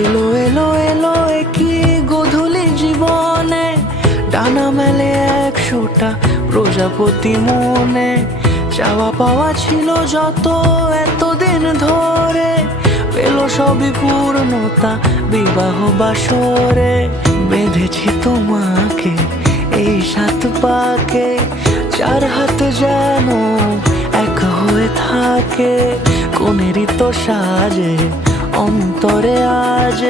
এলো এলো এলো কি গধূলি জীবনে, ডানা মেলে 100টা প্রজাপতি মনে। চাওয়া পাওয়া ছিল যত এতদিন ধরে, পেল সবই পূর্ণতা বিবাহ বাসরে। বেঁধেছি তোমাকে এই 7 পাকে, 4 হাত যেন এক হয়ে থাকে। কোনেরই তো সাজে অন্তরে আজ